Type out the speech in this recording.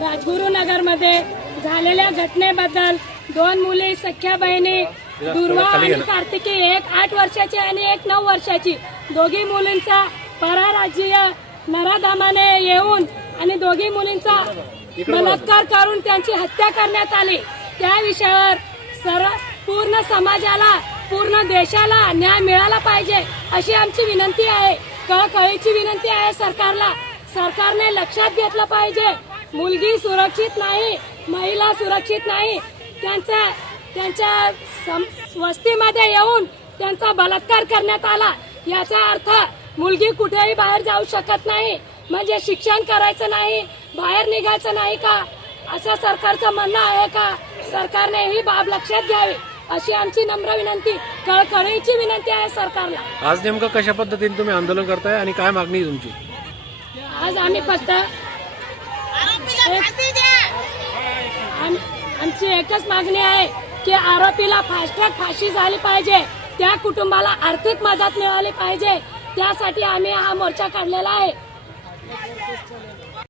राजगुरुनगरमध्ये झालेल्या घटनेबद्दल दोन मुली सख्या बहिणी दुर्वा आणि कार्तिकी एक आठ वर्षाची आणि एक नऊ वर्षाची. दोघी मुलींचा परराज्यीय नराधामाने येऊन आणि दोघी मुलींचा बलात्कार करून त्यांची हत्या करण्यात आली. त्या विषयावर सर्व पूर्ण समाजाला पूर्ण देशाला न्याय मिळाला पाहिजे अशी आमची विनंती आहे. कळकळीची विनंती आहे सरकारला. सरकारने लक्षात घेतलं पाहिजे. मुलगी सुरक्षित नाही महिला सुरक्षित नाही. त्यांचा त्यांच्या सम- वस्तीमध्ये येऊन त्यांचा बलात्कार करण्यात आला. याचा अर्थ मुलगी कुठेही बाहेर जाऊ शकत नाही. म्हणजे शिक्षण करायचं नाही बाहेर निघायचं नाही का? असं सरकारचं म्हणणं आहे का? सरकारने ही बाब लक्षात घ्यावी. अशी आमची नम्र विनंती कळकळीची विनंती आहे सरकारला. आज नेमकं कशा पद्धतीने तुम्ही आंदोलन करताय आणि काय मागणी आहे तुमची? आज आम्ही फक्त आम- आमची एकच मागणी आहे की आरोपीला फास्ट ट्रॅक फाशी झाली पाहिजे. त्या कुटुंबाला आर्थिक मदत मिळाली पाहिजे. त्यासाठी आम्ही हा मोर्चा काढलेला आहे.